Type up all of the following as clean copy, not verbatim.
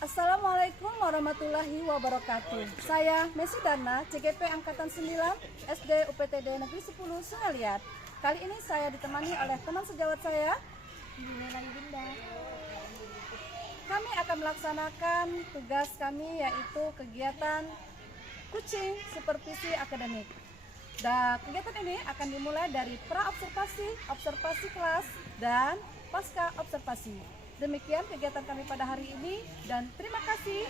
Assalamualaikum warahmatullahi wabarakatuh. Saya Messi Dana, CGP Angkatan 9, SD UPTD Negeri 10 Sungai Liat. Kali ini saya ditemani oleh teman sejawat saya, Ibu Mela Yudinda. Kami akan melaksanakan tugas kami yaitu kegiatan kucing supervisi akademik. Dan kegiatan ini akan dimulai dari pra-observasi, observasi kelas, dan pasca observasi. Demikian kegiatan kami pada hari ini dan terima kasih.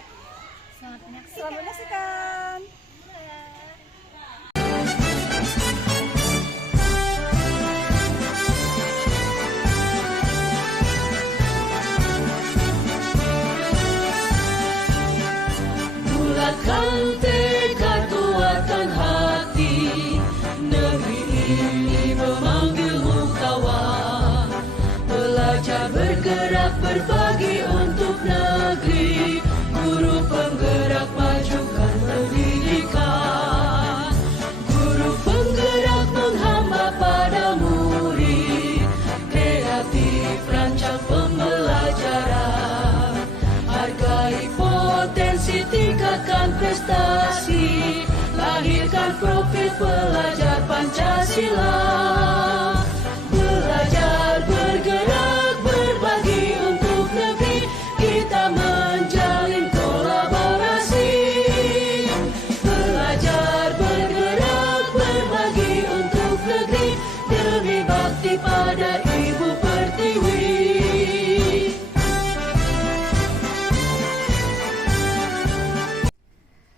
Selamat menyaksikan. Selamat menyaksikan. Bulatkan tekad, kuatkan hati, negeri ini memanggilmu kawan. Belajar bergerak berbagi untuk negeri, guru penggerak majukan pendidikan. Guru penggerak menghamba pada murid, kreatif rancang pembelajaran. Hargai potensi, tingkatkan prestasi, lahirkan profil pelajar Pancasila. Belajar bergerak berbagi untuk negeri, kita menjalin kolaborasi. Belajar bergerak berbagi untuk negeri, demi bakti pada Ibu Pertiwi.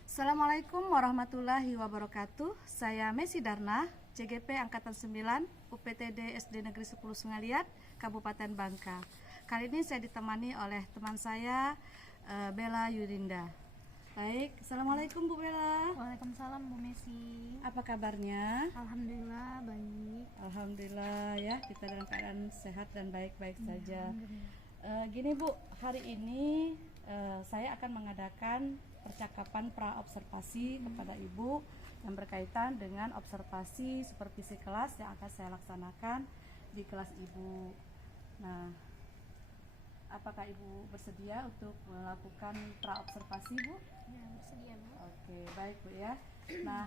Assalamualaikum warahmatullahi wabarakatuh. Saya Messi Darna, CGP Angkatan 9, UPTD SD Negeri 10 Sungai Liat, Kabupaten Bangka. Kali ini saya ditemani oleh teman saya, Bella Yudinda. Baik, Assalamualaikum Bu Bella. Waalaikumsalam Bu Messi. Apa kabarnya? Alhamdulillah baik. Alhamdulillah ya, kita dalam keadaan sehat dan baik-baik saja. Alhamdulillah. Gini Bu, hari ini saya akan mengadakan percakapan pra-observasi kepada Ibu yang berkaitan dengan observasi supervisi kelas yang akan saya laksanakan di kelas Ibu. Nah, apakah Ibu bersedia untuk melakukan pra-observasi Bu? Ya, bersedia Bu. Oke, baik Bu ya. Nah,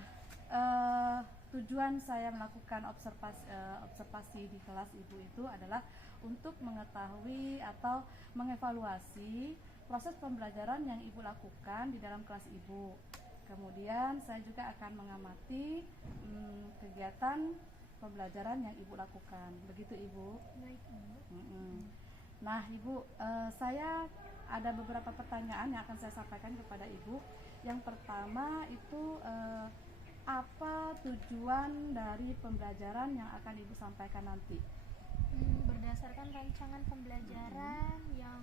tujuan saya melakukan observasi di kelas Ibu itu adalah untuk mengetahui atau mengevaluasi proses pembelajaran yang Ibu lakukan di dalam kelas Ibu. Kemudian saya juga akan mengamati kegiatan pembelajaran yang Ibu lakukan. Begitu Ibu? Baik Bu. Nah Ibu, saya ada beberapa pertanyaan yang akan saya sampaikan kepada Ibu. Yang pertama itu apa tujuan dari pembelajaran yang akan Ibu sampaikan nanti? Berdasarkan rancangan pembelajaran yang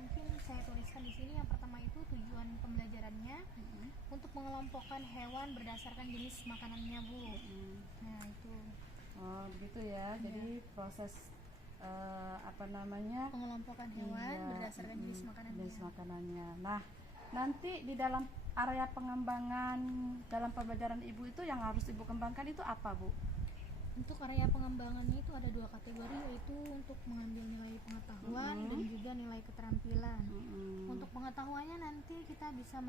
mungkin saya tuliskan di sini, yang pertama itu tujuan pembelajarannya untuk mengelompokkan hewan berdasarkan jenis makanannya Bu. Nah itu. Oh begitu ya. Jadi proses Pengelompokan hewan berdasarkan jenis makanannya. Nah, nanti di dalam area pengembangan dalam pembelajaran Ibu itu yang harus Ibu kembangkan itu apa Bu? Untuk area pengembangannya itu ada dua kategori, yaitu untuk mengambil nilai pengetahuan dan juga nilai keterampilan. Untuk pengetahuannya nanti kita bisa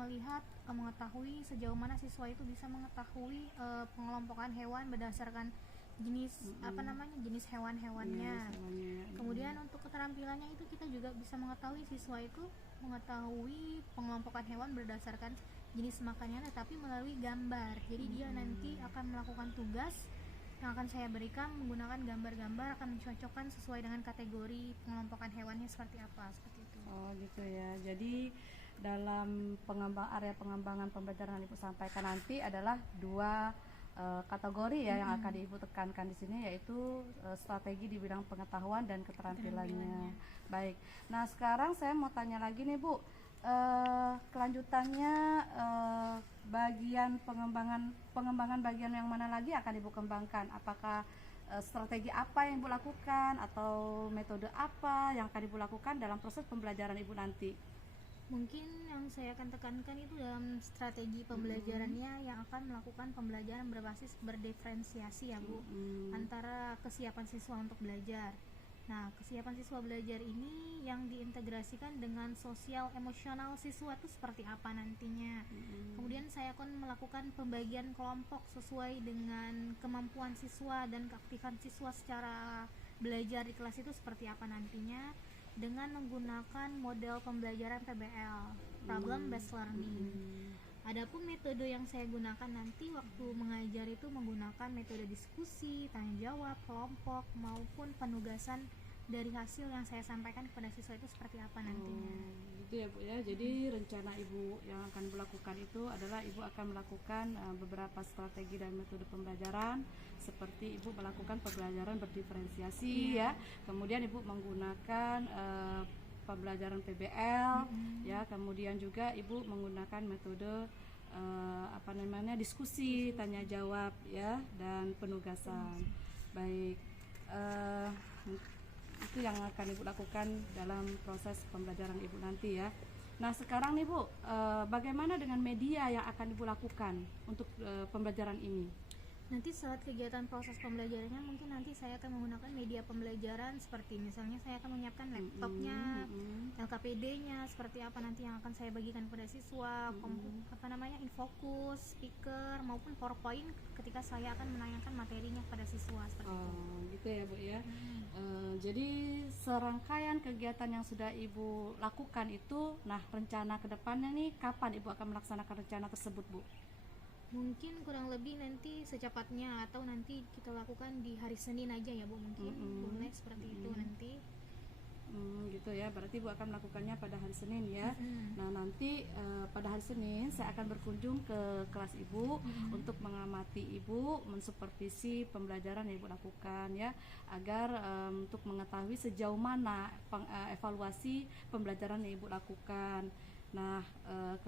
mengetahui sejauh mana siswa itu bisa mengetahui pengelompokan hewan berdasarkan jenis jenis hewan-hewannya. Kemudian untuk keterampilannya itu kita juga bisa mengetahui siswa itu mengetahui pengelompokan hewan berdasarkan jenis makanannya, tetapi melalui gambar. Jadi dia nanti akan melakukan tugas yang akan saya berikan menggunakan gambar-gambar, akan mencocokkan sesuai dengan kategori pengelompokan hewannya seperti apa, seperti itu. Oh gitu ya. Jadi dalam area pengembangan pembelajaran yang Ibu sampaikan nanti adalah dua kategori ya yang akan Ibu tekankan di sini, yaitu strategi di bidang pengetahuan dan keterampilannya. Baik. Nah sekarang saya mau tanya lagi nih Bu, kelanjutannya bagian pengembangan bagian yang mana lagi akan Ibu kembangkan? Apakah strategi apa yang Ibu lakukan atau metode apa yang akan Ibu lakukan dalam proses pembelajaran Ibu nanti? Mungkin yang saya akan tekankan itu dalam strategi pembelajarannya yang akan melakukan pembelajaran berbasis berdiferensiasi ya Bu, antara kesiapan siswa untuk belajar. Nah, kesiapan siswa belajar ini yang diintegrasikan dengan sosial emosional siswa itu seperti apa nantinya. Kemudian saya akan melakukan pembagian kelompok sesuai dengan kemampuan siswa dan keaktifan siswa secara belajar di kelas itu seperti apa nantinya, dengan menggunakan model pembelajaran PBL, Problem Based Learning. Adapun metode yang saya gunakan nanti waktu mengajar itu menggunakan metode diskusi, tanya jawab, kelompok maupun penugasan dari hasil yang saya sampaikan kepada siswa itu seperti apa nantinya. Gitu ya Bu ya. Jadi rencana Ibu yang akan Ibu lakukan itu adalah Ibu akan melakukan beberapa strategi dan metode pembelajaran, seperti Ibu melakukan pembelajaran berdiferensiasi ya. Kemudian Ibu menggunakan pembelajaran PBL ya, kemudian juga Ibu menggunakan metode diskusi, tanya jawab ya, dan penugasan. Baik, itu yang akan Ibu lakukan dalam proses pembelajaran Ibu nanti ya. Nah sekarang nih Bu, bagaimana dengan media yang akan Ibu lakukan untuk pembelajaran ini? Nanti saat kegiatan proses pembelajarannya mungkin nanti saya akan menggunakan media pembelajaran seperti misalnya saya akan menyiapkan laptopnya, LKPD-nya seperti apa nanti yang akan saya bagikan kepada siswa, infokus, speaker maupun PowerPoint ketika saya akan menanyakan materinya kepada siswa seperti itu. Gitu ya Bu ya. Jadi serangkaian kegiatan yang sudah Ibu lakukan itu, nah rencana kedepannya nih kapan Ibu akan melaksanakan rencana tersebut Bu? Mungkin kurang lebih nanti secepatnya atau nanti kita lakukan di hari Senin aja ya Bu, mungkin boleh seperti itu nanti. Gitu ya, berarti Ibu akan melakukannya pada hari Senin ya. Nah nanti pada hari Senin saya akan berkunjung ke kelas Ibu untuk mengamati Ibu, mensupervisi pembelajaran yang Ibu lakukan ya, agar untuk mengetahui sejauh mana evaluasi pembelajaran yang Ibu lakukan. Nah,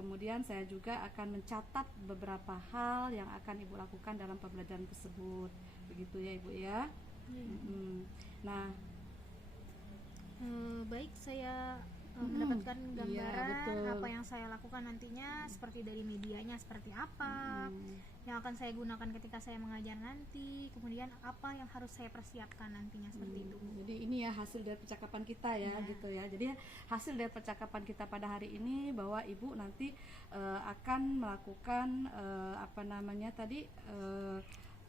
kemudian saya juga akan mencatat beberapa hal yang akan Ibu lakukan dalam pembelajaran tersebut. Begitu ya Ibu ya. Nah, baik, saya mendapatkan gambaran apa yang saya lakukan nantinya, seperti dari medianya seperti apa yang akan saya gunakan ketika saya mengajar nanti, kemudian apa yang harus saya persiapkan nantinya seperti itu. Jadi ini ya hasil dari percakapan kita ya, gitu ya. Jadi hasil dari percakapan kita pada hari ini bahwa Ibu nanti akan melakukan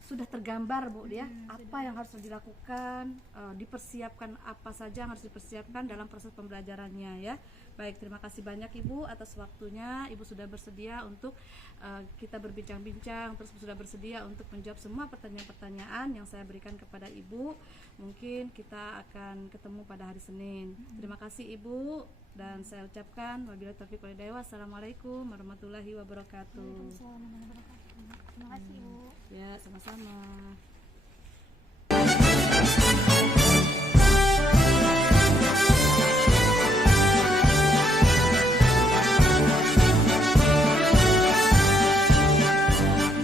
sudah tergambar Bu ya, apa yang harus dilakukan, dipersiapkan apa saja yang harus dipersiapkan dalam proses pembelajarannya ya. Baik, terima kasih banyak Ibu atas waktunya. Ibu sudah bersedia untuk kita berbincang-bincang, terus sudah bersedia untuk menjawab semua pertanyaan-pertanyaan yang saya berikan kepada Ibu. Mungkin kita akan ketemu pada hari Senin. Terima kasih Ibu, dan saya ucapkan wabillahi taufiq wal hidayah. Wassalamualaikum warahmatullahi wabarakatuh. Waalaikumsalam warahmatullahi wabarakatuh. Terima kasih Ibu. Ya, sama-sama.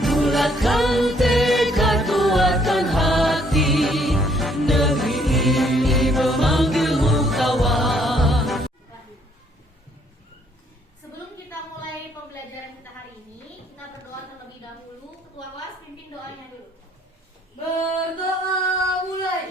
Bulatkan tekad, kuatkan hati, negeri ini memanggilmu kawan. Sebelum kita mulai pembelajaran kita hari ini, kita berdoa terlebih dahulu. Ketua kelas pimpin doanya dulu. Berdoa mulai.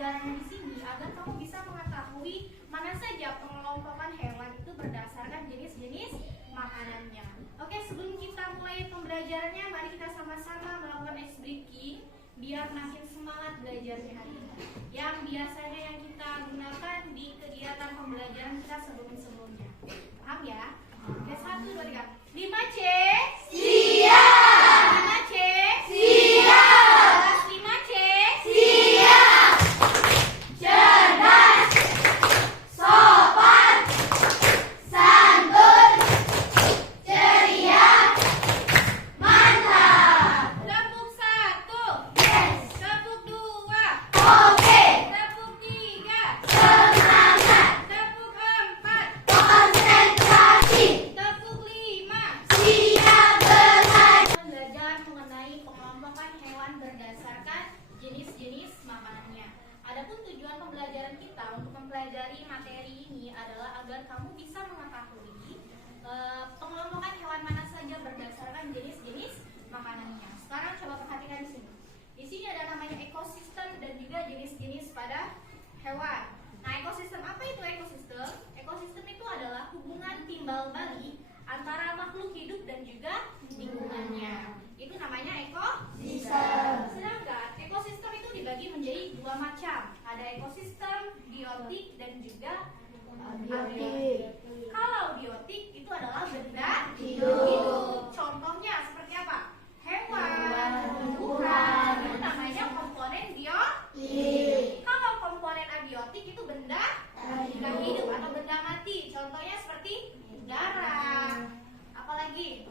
pembelajaran di sini agar kamu bisa mengetahui mana saja pengelompokan hewan itu berdasarkan jenis-jenis makanannya. Oke, sebelum kita mulai pembelajarannya, mari kita sama-sama melakukan ice breaking biar makin semangat belajarnya hari ini. Yang biasanya yang kita gunakan di kegiatan pembelajaran kita sebelum-sebelumnya. Paham ya? Oke, 1, 2, 3. 5C. Siap. 5C. Siap. Kelas 5C. Siap. Cerdas. Sopan. Santun. Ceria. Mantap. Tepuk 1. Yes. Tepuk 2. Oke. Tepuk 3. Semangat. Tepuk 4. Konsentrasi. Tepuk 5. Siap belajar. Belajar mengenai pengelompokan hewan berdasarkan jenis-jenis makanannya. Adapun tujuan pembelajaran kita untuk mempelajari materi ini adalah agar kamu bisa mengetahui pengelompokan hewan mana saja berdasarkan jenis-jenis makanannya. Sekarang coba perhatikan di sini. Di sini ada namanya ekosistem dan juga jenis-jenis pada hewan. Nah, ekosistem apa itu ekosistem? Ekosistem itu adalah hubungan timbal balik antara makhluk hidup dan juga lingkungannya. Itu namanya ekosistem. Sedangkan ekosistem itu dibagi menjadi dua macam. Ada ekosistem biotik dan juga abiotik. Kalau biotik itu adalah benda hidup. Contohnya seperti apa? Hewan, tumbuhan, itu namanya komponen biotik. Kalau komponen abiotik itu benda tidak hidup atau benda mati. Contohnya seperti darah, apalagi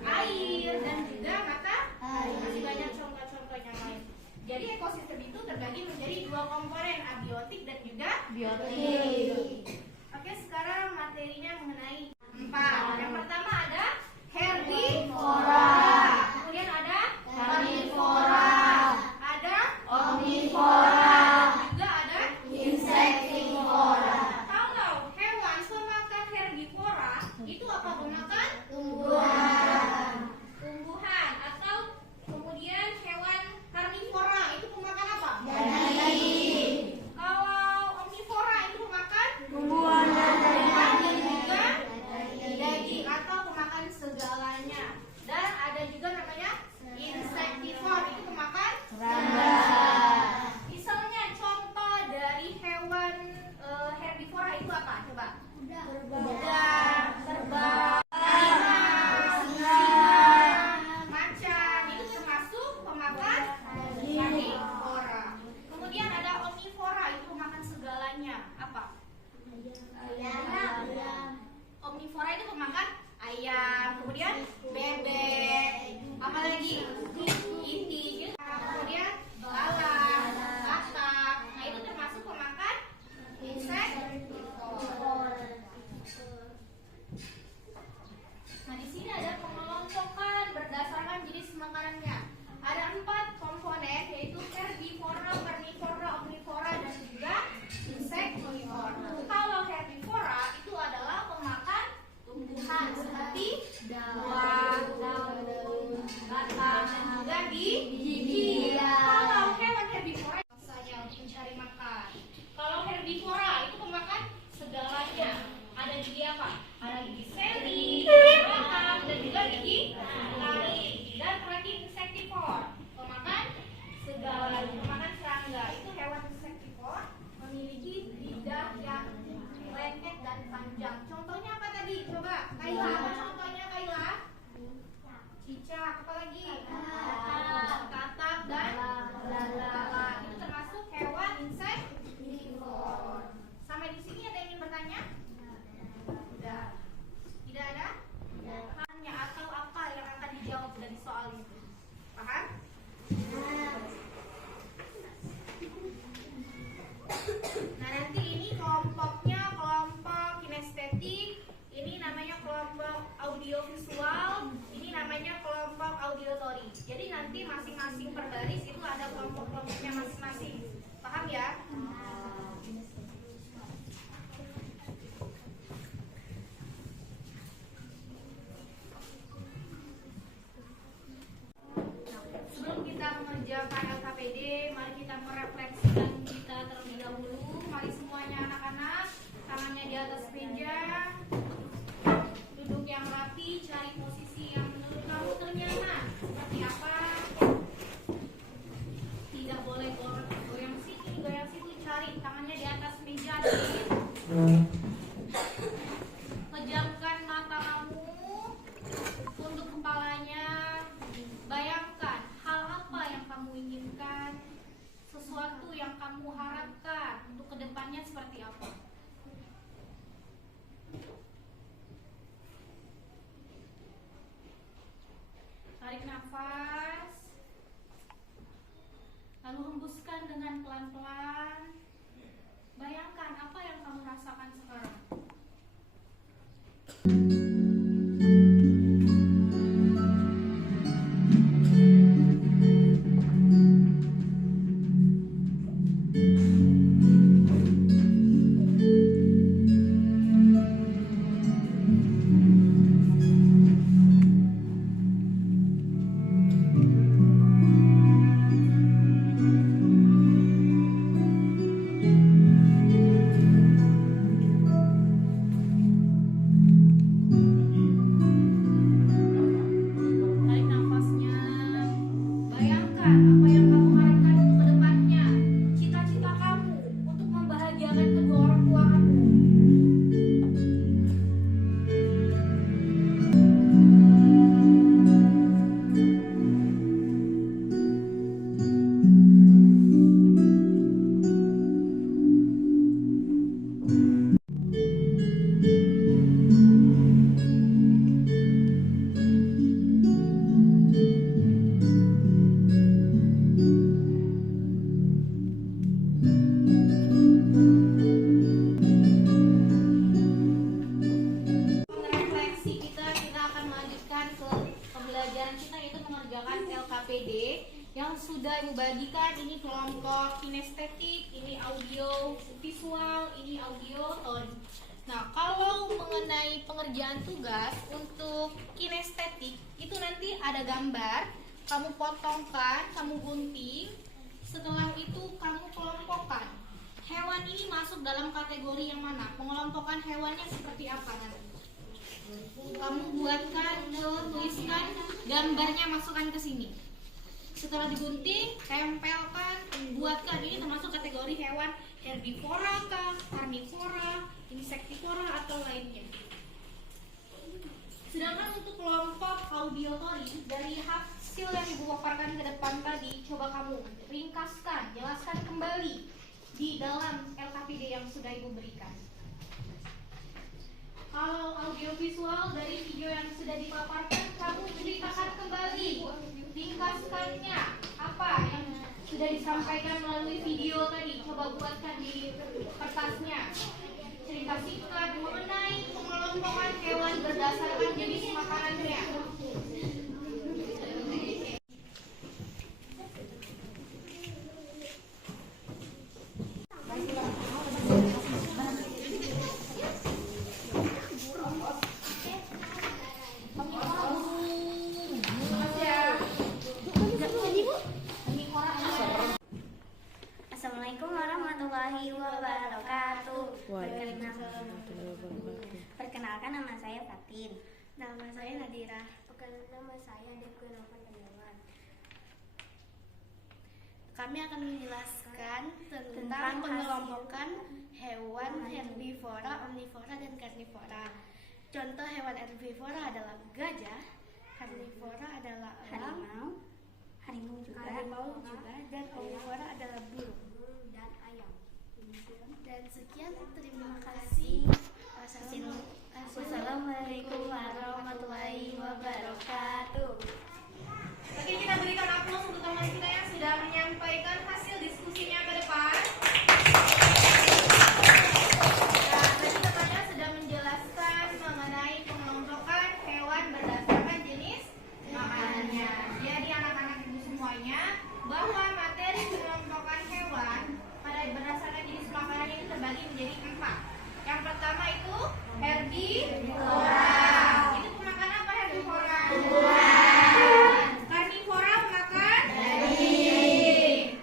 air dan juga matahari. Masih banyak contoh-contoh yang lain. Jadi ekosistem itu terbagi menjadi dua komponen, abiotik dan juga biotik. Oke, sekarang materinya mengenai 4. Yang pertama ada herbivora. Kemudian ada karnivora. Ada omnivora. Juga ada insektivora. Kalau hewan pemakan herbivora itu apa pemakan? Tumbuhan. Tumbuhan atau kemudian hewan karnivora itu pemakan apa? Daging. Kalau omnivora itu pemakan tumbuhan dan juga daging atau pemakan segalanya. Dan ada juga namanya insektivora, itu pemakan serangga. Misalnya contoh dari hewan herbivora itu apa? Coba. Udang, terbang, singa, macan, itu termasuk pemakan karnivora. Kemudian ada omnivora, itu pemakan segalanya. Apa? Ayam. Omnivora itu pemakan ayam, kemudian bebek, apalagi itik, kemudian belalang, batak. Nah, itu termasuk pemakan insektivora. Nah, di sini ada pengelompokan berdasarkan jenis makanannya. Ada 4 komponen, yaitu herbivora, karnivora, omnivora, dan juga insektivora. Kalau herbivora itu adalah pemakan tumbuhan seperti buah, daun, batang, dan juga biji. Kalau hewan herbivora biasanya untuk mencari makan. Kalau herbivora itu pemakan segalanya. Ada gigi apa? Ada gigi seri, batang, dan juga gigi taring. Dan terakhir insektivora, pemakan segalanya, pemakan serangga. Itu hewan insektivora memiliki lidah yang lengket dan panjang. Contohnya apa tadi? Coba, Kaila, apa contohnya Kaila? Cicak, apa lagi? Katak dan belalang. Itu termasuk hewan insektivora. Sampai di sini ada yang ingin bertanya? Sudah. Tidak ada? Tanya atau apa yang akan dijawab dari soal itu? Paham? Nah, nanti ini kelompoknya kelompok kinestetik, ini namanya kelompok audiovisual, ini namanya kelompok auditory. Jadi nanti masing-masing per baris itu ada kelompok-kelompoknya masing-masing. Paham ya? Sebelum kita mengerjakan LKPD, mari kita merefleksikan dengan pelan-pelan. Bayangkan apa yang kamu rasakan sekarang. Tarik nafasnya. Bayangkan apa yang kamu harapkan untuk ke depannya. Cita-cita kamu untuk membahagiakan kedua orang tua kamu. Refleksi kita akan melanjutkan ke pembelajaran kita, yaitu mengerjakan LKPD yang sudah Ibu bagikan. Ini kelompok kinestetik, ini audio visual, ini audio tone. Nah, kalau mengenai pengerjaan tugas untuk kinestetik itu nanti ada gambar, kamu potongkan, kamu gunting, setelah itu kamu kelompokkan. Hewan ini masuk dalam kategori yang mana? Pengelompokan hewannya seperti apa nanti? Kamu buatkan, tuliskan, gambarnya masukkan ke sini. Setelah digunting, tempelkan, buatkan. Ini termasuk kategori hewan herbivora kah, karnivora, insektivora atau lainnya. Sedangkan untuk kelompok auditory, dari hasil yang Ibu paparkan ke depan tadi, coba kamu ringkaskan, jelaskan kembali di dalam LKPD yang sudah Ibu berikan. Kalau audiovisual, dari video yang sudah dipaparkan, kamu ceritakan kembali, ringkaskannya apa yang sudah disampaikan melalui video tadi. Coba buatkan di kertasnya. Cerita singkat mengenai pengelompokan hewan berdasarkan jenis makanannya. Assalamualaikum warahmatullahi wabarakatuh. Perkenalkan nama saya Fatin. Nama saya Nadira. Nama saya Devgunova Kurniawan. Kami akan menjelaskan tentang pengelompokan hewan herbivora, omnivora, dan karnivora. Contoh hewan herbivora adalah gajah, karnivora adalah harimau juga, dan omnivora adalah burung dan ayam. Dan sekian, terima kasih. Wassalamualaikum warahmatullahi wabarakatuh. Oke, kita berikan aplaus untuk teman kita yang sudah menyampaikan hasil diskusinya ke depan. Nah, tadi temannya sudah menjelaskan mengenai pengelompokan hewan berdasarkan jenis makanannya. Jadi anak-anak ibu semuanya, bahwa materi pengelompokan hewan pada berdasarkan jenis makanannya itu terbagi menjadi 4. Yang pertama itu herbivora. Itu pemakan apa herbivora? Karnivora pemakan daging.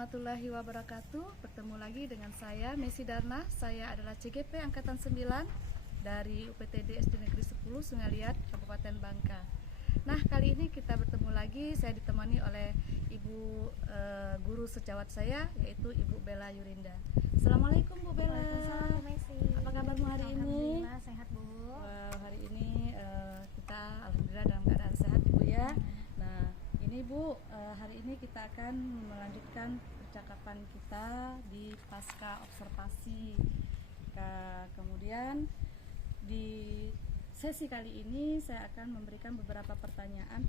warahmatullahi wabarakatuh. Bertemu lagi dengan saya Messi Darna. Saya adalah CGP Angkatan 9 dari UPTD SD Negeri 10 Sungai Liat, Kabupaten Bangka. Nah, kali ini kita bertemu lagi. Saya ditemani oleh Ibu guru sejawat saya, yaitu Ibu Bella Yurinda. Assalamualaikum Bu Bella. Waalaikumsalam Bu Messi. Apa kabarmu hari ini? Alhamdulillah sehat Bu. Wow, hari ini kita alhamdulillah dalam keadaan sehat Ibu ya. Nah, ini Bu, hari ini kita akan melanjutkan percakapan kita di pasca observasi. Kemudian di sesi kali ini saya akan memberikan beberapa pertanyaan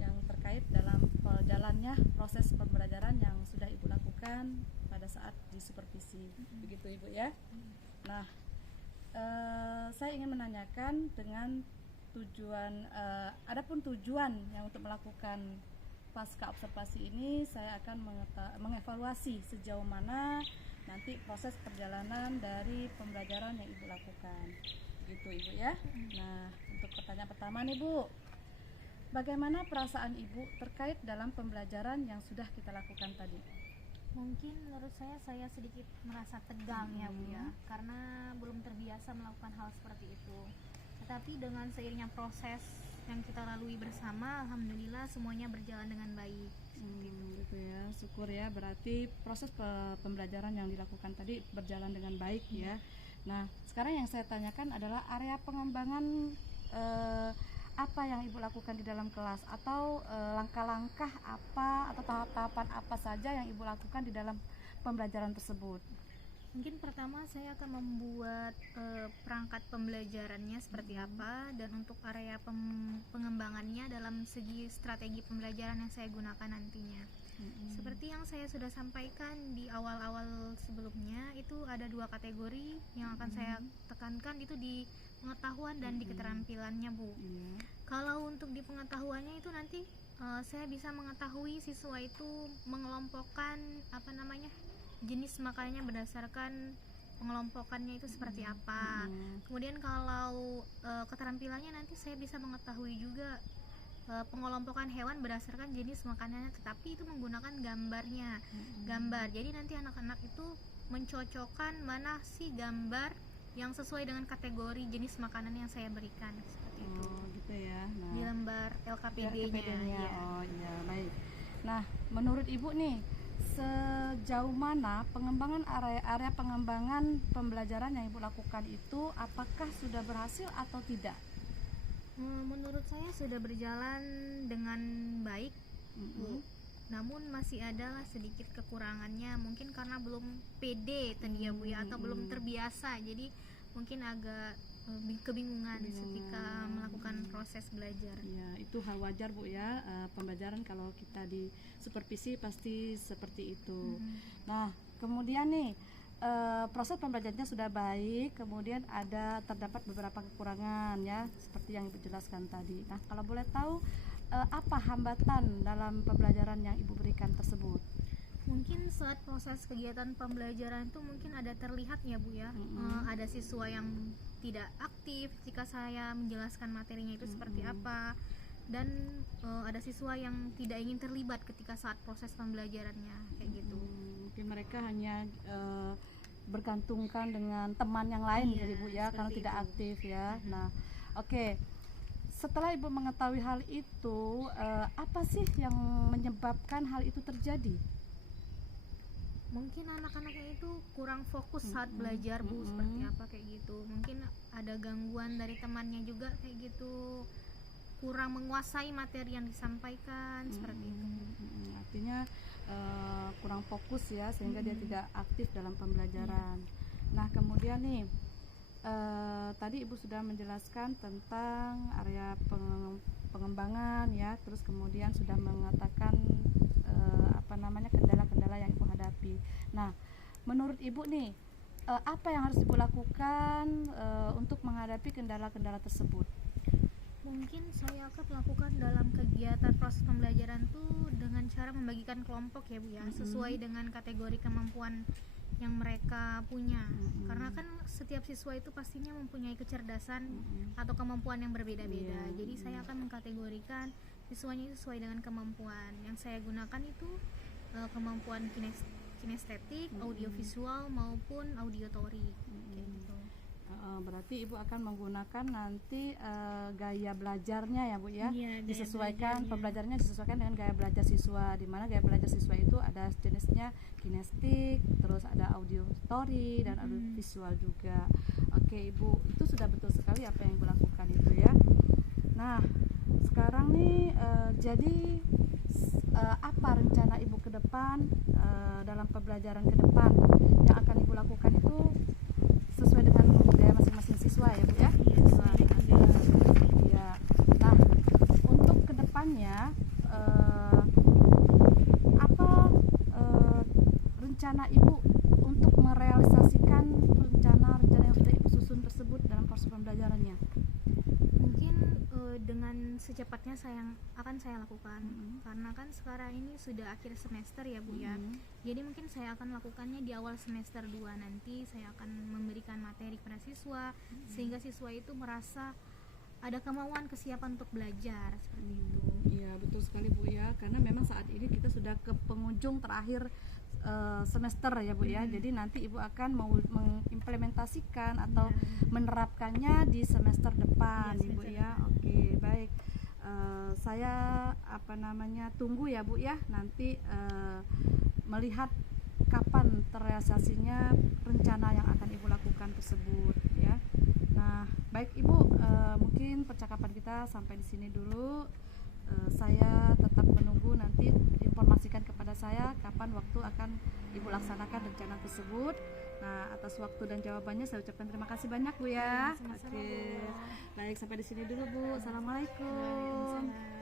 yang terkait dalam jalannya proses pembelajaran yang sudah Ibu lakukan pada saat di supervisi. Begitu Ibu ya. Nah, saya ingin menanyakan dengan tujuan, adapun tujuan yang untuk melakukan pasca observasi ini, saya akan mengevaluasi sejauh mana nanti proses perjalanan dari pembelajaran yang Ibu lakukan. Begitu Ibu ya. Nah, untuk pertanyaan pertama nih Bu, bagaimana perasaan Ibu terkait dalam pembelajaran yang sudah kita lakukan tadi? Mungkin menurut saya sedikit merasa tegang ya Bu ya, karena belum terbiasa melakukan hal seperti itu. Tetapi dengan seiringnya proses yang kita lalui bersama, alhamdulillah semuanya berjalan dengan baik. Gitu ya, syukur ya. Berarti proses pembelajaran yang dilakukan tadi berjalan dengan baik ya. Nah, sekarang yang saya tanyakan adalah area pengembangan apa yang Ibu lakukan di dalam kelas, atau langkah-langkah apa atau tahap-tahapan apa saja yang Ibu lakukan di dalam pembelajaran tersebut? Mungkin pertama saya akan membuat perangkat pembelajarannya seperti apa, dan untuk area pengembangannya dalam segi strategi pembelajaran yang saya gunakan nantinya. Seperti yang saya sudah sampaikan di awal-awal sebelumnya, itu ada 2 kategori yang akan saya tekankan, itu di pengetahuan dan di keterampilannya Bu. Kalau untuk di pengetahuannya itu nanti saya bisa mengetahui siswa itu mengelompokkan jenis makanannya berdasarkan pengelompokannya itu seperti apa. Kemudian kalau keterampilannya nanti saya bisa mengetahui juga pengelompokan hewan berdasarkan jenis makanannya, tetapi itu menggunakan gambar. Jadi nanti anak-anak itu mencocokkan mana sih gambar yang sesuai dengan kategori jenis makanan yang saya berikan, seperti itu. Oh, gitu ya. Nah, di lembar LKPD-nya. Ya. Oh iya, baik. Nah, menurut Ibu nih, sejauh mana pengembangan area pengembangan pembelajaran yang Ibu lakukan itu, apakah sudah berhasil atau tidak? Menurut saya sudah berjalan dengan baik, Bu. Namun masih ada sedikit kekurangannya, mungkin karena belum pede tadi ya Bu ya, atau belum terbiasa, jadi mungkin agak kebingungan ketika melakukan proses belajar. Ya, itu hal wajar Bu ya. Pembelajaran kalau kita di supervisi pasti seperti itu. Nah, kemudian nih proses pembelajarannya sudah baik, kemudian terdapat beberapa kekurangan ya, seperti yang Ibu jelaskan tadi. Nah, kalau boleh tahu apa hambatan dalam pembelajaran yang Ibu berikan tersebut? Mungkin saat proses kegiatan pembelajaran itu mungkin ada terlihat ya Bu ya, ada siswa yang tidak aktif jika saya menjelaskan materinya itu seperti apa, dan ada siswa yang tidak ingin terlibat ketika saat proses pembelajarannya kayak gitu. Mungkin mereka hanya bergantungkan dengan teman yang lain jadi Bu ya, karena tidak aktif ya. Nah, oke. Setelah Ibu mengetahui hal itu, apa sih yang menyebabkan hal itu terjadi? Mungkin anak-anaknya itu kurang fokus saat belajar Bu, seperti apa kayak gitu. Mungkin ada gangguan dari temannya juga kayak gitu, kurang menguasai materi yang disampaikan, seperti itu. Artinya kurang fokus ya, sehingga dia tidak aktif dalam pembelajaran. Nah, kemudian nih tadi Ibu sudah menjelaskan tentang area pengembangan ya, terus kemudian sudah mengatakan kendala-kendala yang Ibu hadapi. Nah, menurut Ibu nih, apa yang harus Ibu lakukan untuk menghadapi kendala-kendala tersebut? Mungkin saya akan melakukan dalam kegiatan proses pembelajaran tuh dengan cara membagikan kelompok ya Bu ya, sesuai dengan kategori kemampuan yang mereka punya. Karena kan setiap siswa itu pastinya mempunyai kecerdasan atau kemampuan yang berbeda-beda. Jadi saya akan mengkategorikan siswanya itu sesuai dengan kemampuan. Yang saya gunakan itu kemampuan kinestetik, audiovisual maupun auditory kayak gitu. Berarti Ibu akan menggunakan nanti gaya belajarnya ya Bu ya, Iya, gaya disesuaikan belajarnya. pembelajarannya disesuaikan dengan gaya belajar siswa, di mana gaya belajar siswa itu ada jenisnya kinestik, terus ada auditory dan audiovisual juga. Oke Ibu, itu sudah betul sekali apa yang Ibu lakukan itu ya. Nah sekarang nih jadi apa rencana Ibu ke depan dalam pembelajaran ke depan yang akan Ibu lakukan itu sesuai dengan gaya masing-masing siswa ya Bu ya? Iya, sesuai dengan gaya masing-masing. Ya. Nah, untuk kedepannya apa rencana Ibu untuk merealisasikan rencana yang sudah Ibu susun tersebut dalam proses pembelajarannya? Mungkin dengan secepatnya akan saya lakukan, karena kan sekarang ini sudah akhir semester ya Bu ya. Jadi mungkin saya akan lakukannya di awal semester 2 nanti. Saya akan memberikan materi kepada siswa sehingga siswa itu merasa ada kemauan, kesiapan untuk belajar seperti itu. Iya betul sekali Bu ya, karena memang saat ini kita sudah ke penghujung terakhir semester ya Bu ya. Jadi nanti Ibu akan mau mengimplementasikan atau menerapkannya di semester depan Iya, Ibu semester ya. Oke baik. Saya tunggu ya Bu ya, nanti melihat kapan terrealisasinya rencana yang akan Ibu lakukan tersebut ya. Nah baik Ibu, mungkin percakapan kita sampai di sini dulu. Saya tetap menunggu nanti informasikan kepada saya kapan waktu akan Ibu laksanakan rencana tersebut. Nah, atas waktu dan jawabannya saya ucapkan terima kasih banyak Bu ya. Sama-sama, Oke. Bu. Baik, sampai di sini dulu Bu. Assalamualaikum. Waalaikumsalam.